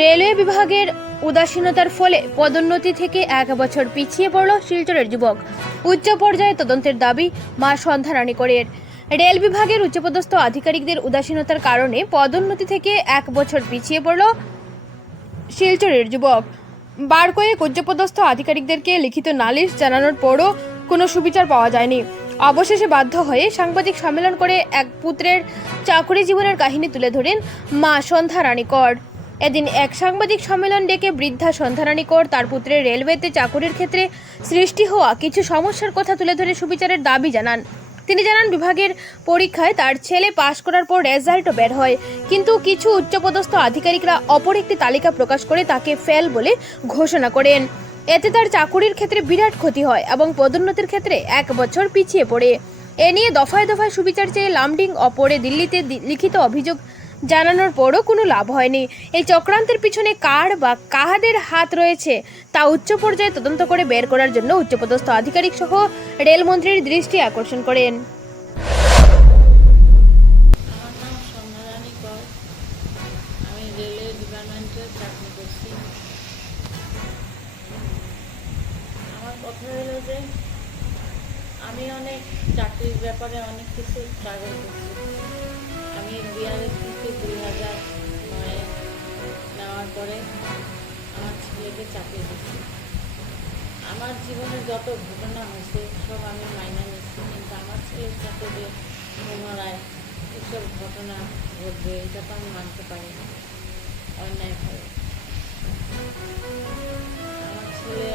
Railway বিভাগের উদাসীনতার ফলে পদোন্নতি থেকে 1 বছর পিছিয়ে পড়ল শিলচরের যুবক। উচ্চ পর্যায়ে তদন্তের দাবি মা সন্ধ্যা রানীকরের। রেল বিভাগের উচ্চপদস্থ আধিকারিকদের উদাসীনতার কারণে পদোন্নতি থেকে 1 বছর পিছিয়ে পড়ল শিলচরের যুবক। বার কয়েক উচ্চপদস্থ আধিকারিকদেরকে লিখিত নালিশ জানানোর পরও কোনো সুবিচার পাওয়া যায়নি। অবশেষে বাধ্য হয়ে সাংবাদিক সম্মেলন করে এক পুত্রের চাকরি জীবনের কাহিনী তুলে ধরেন মা সন্ধ্যা রানীকর। এদিন এক সাংবাদিক সম্মেলন ডেকে বৃদ্ধা সন্ধ্যা রানীকর তার পুত্রের রেলওয়েতে চাকরির ক্ষেত্রে সৃষ্টি হওয়া কিছু সমস্যার কথা তুলে ধরে সুবিচারের দাবি জানান। তিনি জানান, বিভাগের পরীক্ষায় তার ছেলে পাশ করার পর রেজাল্টও বের হয়, কিন্তু কিছু উচ্চপদস্থ আধিকারিকরা অপর একটি তালিকা প্রকাশ করে তাকে ফেল বলে ঘোষণা করেন। এতে তার চাকরির ক্ষেত্রে বিরাট ক্ষতি হয় এবং পদোন্নতির ক্ষেত্রে 1 বছর পিছিয়ে পড়ে। এ নিয়ে দফায় দফায় সুবিচার চেয়ে লামডিং অপরে দিল্লিতে লিখিত অভিযোগ জানানোর পরও কোনো লাভ হয়নি। এই চক্রান্তের পিছনে কার বা কাহাদের হাত রয়েছে তা উচ্চ পর্যায়ে তদন্ত করে বের করার জন্য উচ্চপদস্থ আধিকারিক সহ রেলমন্ত্রীর দৃষ্টি আকর্ষণ করেন। আমার নাম সন্ধ্যা রানী কর। আমি রেলওয়ে ডিপার্টমেন্টে চাকরি করছি। আমার কথা হলো যে আমি অনেক চাকরির ব্যাপারে অনেক কিছু স্ট্রাগল করছি। আমি বিআরএস থেকে 2009 নেওয়ার পরে আমার ছেলেকে চাকরি দিচ্ছি। আমার জীবনে যত ঘটনা হয়েছে সব আমি মাইনা নিচ্ছি, কিন্তু আমার ছেলের সাথে যে পুনরায় এসব ঘটনা ঘটবে এটা তো আমি মানতে পারি না, অন্যায়ভাবে। আমার ছেলে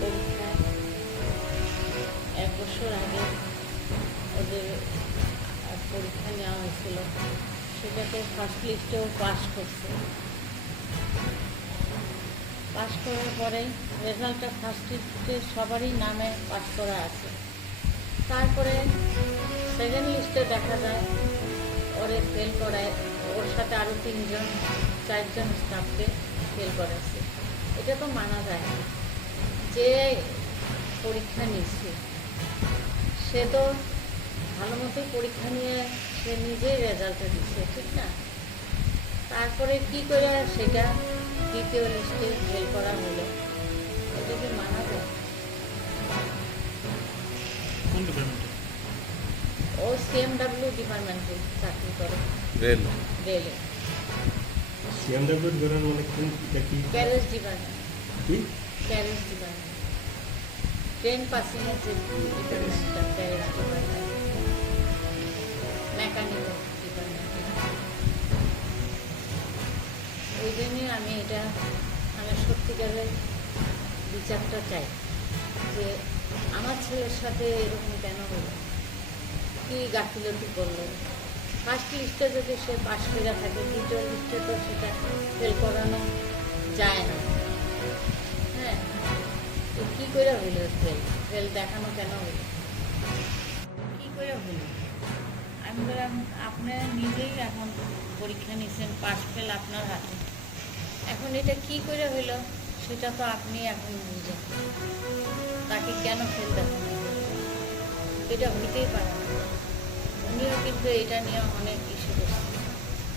পরীক্ষায় 1 বছর আগে ওদের পরীক্ষা নেওয়া হয়েছিল, সেটাতে ফার্স্ট লিস্টেও পাস করছে। পাস করার পরে রেজাল্টটা ফার্স্ট লিস্টে সবারই নামে পাস করা আছে। তারপরে সেকেন্ড লিস্টে দেখা যায় ওরে ফেল করায়, ওর সাথে আরও 4জন স্টাফকে ফেল করাচ্ছে। এটা তো মানা যায় না। যে পরীক্ষা নিচ্ছে সে তো ভালো মতোই পরীক্ষা নিয়ে সে নিজেই রেজাল্টটা দিচ্ছে, ঠিক না? তারপরে কি করে সেটা দ্বিতীয় লিস্টে ফেল করা হলো, এটা কি মানা যায়? ও সিএমডব্লিউ ডিপার্টমেন্টে চাকরি করে, রেলে। সিএমডব্লিউ ডিপার্টমেন্ট মানে carriage department, carriage department, train পাসিংয়ের যে ডিপার্টমেন্টটা, ক্যারেজ ডিপার্টমেন্ট, মেকানিক্যাল ডিপার্টমেন্ট। ওই জন্যে আমি সত্যিকারের বিচারটা চাই যে আমার ছেলের সাথে এরকম কেন হলো, কী গাফিলতি করলো। ফার্স্ট লিস্টে যদি সে পাস করে থাকে, দ্বিতীয় লিস্টে তো সেটা ফেল করানো যায় না। হ্যাঁ, তো কী করে হইল ফেল দেখানো কেন হইল, কী করে হইল? আমি বললাম, আপনি নিজেই এখন পরীক্ষা নিয়েছেন, পাস ফেল আপনার হাতে, এখন এটা কি করে হইল সেটা তো আপনি এখন বুঝেন। তাকে কেন ফেল দেখানো, এটা হইতেই পারে না। উনিও কিন্তু এটা নিয়ে অনেক ইস্যু করছে,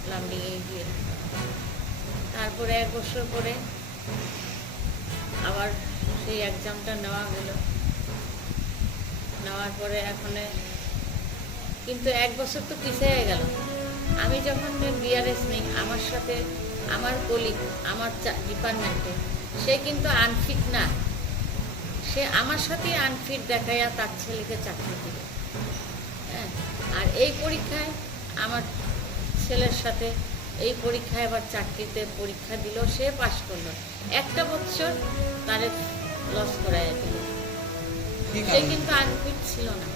লামডিংয়ে গিয়ে। তারপরে 1 বছর পরে আবার সেই এক্সামটা নেওয়া হলো। নেওয়ার পরে এখন কিন্তু 1 বছর তো পিছিয়ে গেল। আমি যখন বিআরএস নেই, আমার সাথে আমার কলিগ আমার ডিপার্টমেন্টে, সে কিন্তু আনফিট না, সে আমার সাথেই আনফিট দেখাইয়া তার ছেলেকে চাকরি দিল। হ্যাঁ, আর এই পরীক্ষায় আমার ছেলের সাথে এই পরীক্ষায় আবার চাকরিতে পরীক্ষা দিল, সে পাস করলো। 1 বছর তারে লস করাইয়া দিল। সে কিন্তু আনফিট ছিল না।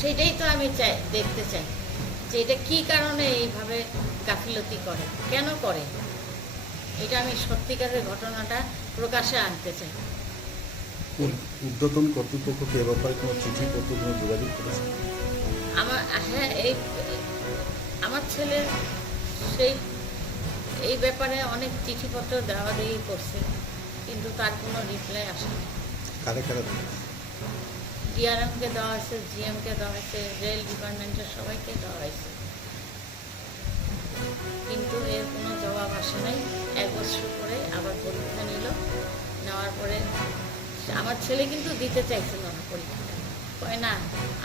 সেটাই তো আমি দেখতে চাই যে এটা কী কারণে এইভাবে গাফিলতি করে, কেন করে। এটা আমি সত্যিকারের ঘটনাটা প্রকাশে আনতে চাই। ঊর্ধ্বতন কর্তৃপক্ষকে এ ব্যাপারে কোনো চিঠি পত্র কোনো যোগাযোগ করেছে? হ্যাঁ, আমার ছেলের এই ব্যাপারে অনেক চিঠিপত্র দেওয়া দেওয়ি করছে, কিন্তু তার কোনো রিপ্লাই আসেনি। কারে কারে? ডিআরএমকে দেওয়া হয়েছে, জিএমকে দেওয়া হয়েছে, রেল ডিপার্টমেন্টের সবাইকে দেওয়া হয়েছে, কিন্তু বসে নাই। 1 বছর পরে আবার পরীক্ষা নিল। নেওয়ার পরে আমার ছেলে কিন্তু দিতে চাইছিল না পরীক্ষাটা। কয় না,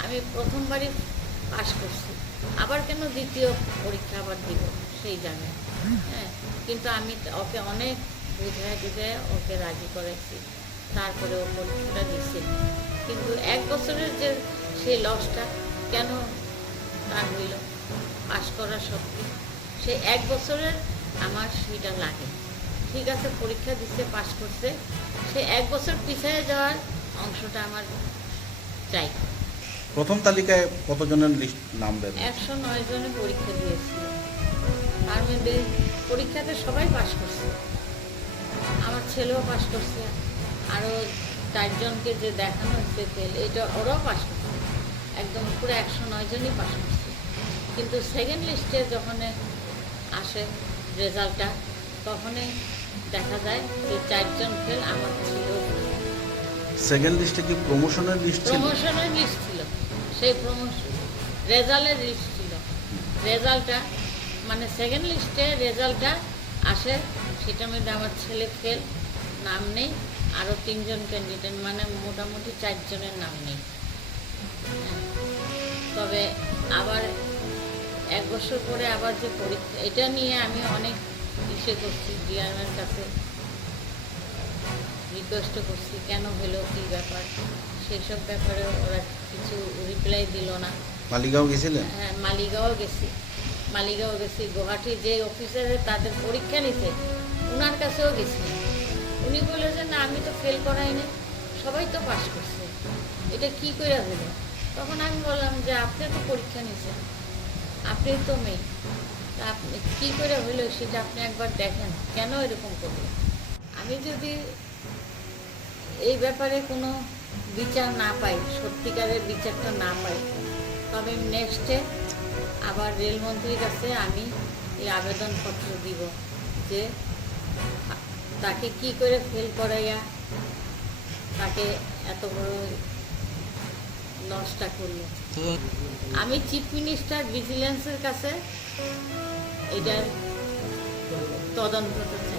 আমি প্রথমবারই পাশ করছি, আবার কেন দ্বিতীয় পরীক্ষা আবার দিব সেই জায়গায়। হ্যাঁ, কিন্তু আমি ওকে অনেক বুঝায় ওকে রাজি করেছি, তারপরে ও পরীক্ষাটা দিচ্ছে। কিন্তু 1 বছরের যে সেই লসটা কেন তার হইল পাশ করা সত্যি, সেই 1 বছরের আমার সেটা লাগে। ঠিক আছে, পরীক্ষা দিচ্ছে, পাশ করছে, সে 1 বছর পিছিয়ে যাওয়ার অংশটা আমার চাই। প্রথম তালিকায় কতজনের লিস্ট নাম দেন? 109 জনে পরীক্ষা দিয়েছিল, তার মধ্যে পরীক্ষাতে সবাই পাশ করছে, আমার ছেলেও পাশ করছে, আরও 4 জনকে যে দেখানো হচ্ছে তেল, এটা ওরাও পাশ করছে, একদম পুরো 109 জনই পাশ করছে। কিন্তু সেকেন্ড লিস্টে যখন আসে রেজাল্টটা, তখনই দেখা যায় যে 4 জন ফেল, আমার ছেলেও সেকেন্ড লিস্টে কি প্রমোশনের লিস্ট ছিল? প্রমোশনের লিস্ট ছিল, সেই প্রমোশন রেজাল্টের লিস্ট ছিল। রেজাল্টটা মানে সেকেন্ড লিস্টে রেজাল্টটা আসে, সেটার মধ্যে আমার ছেলে ফেল, নাম নেই, আরও 3 জন ক্যান্ডিডেট, মানে মোটামুটি 4 জনের নাম নেই। হ্যাঁ, তবে আবার 1 বছর পরে আবার যে পরীক্ষা, এটা নিয়ে আমি অনেক ইসে করছি, ডিআরএমের কাছে রিকোয়েস্টও করছি, কেন হলো, কী ব্যাপার, সেসব ব্যাপারে ওরা কিছু রিপ্লাই দিল না। মালিগাঁও গেছিলেন? হ্যাঁ, মালিগাঁও গেছি, গুয়াহাটি যে অফিসারে তাদের পরীক্ষা নিতে, ওনার কাছেও গেছি। উনি বলে যে না, আমি তো ফেল করাইনি, সবাই তো পাস করছে, এটা কি করে হলো? তখন আমি বললাম যে আপনি তো পরীক্ষা নিছেন, আপনি তো মেয়ে, তা আপনি কী করে হলো সেটা আপনি একবার দেখেন, কেন এরকম করলো। আমি যদি এই ব্যাপারে কোনো বিচার না পাই, সত্যিকারের বিচারটা না পাই, তবে নেক্সটে আবার রেলমন্ত্রীর কাছে আমি এই আবেদনপত্র দিব যে তাকে কি করে ফেল করাইয়া তাকে এত বড় লসটা করলো। আমি চিফ মিনিস্টার ভিজিলেন্সের কাছে এটার তদন্তটা চাই।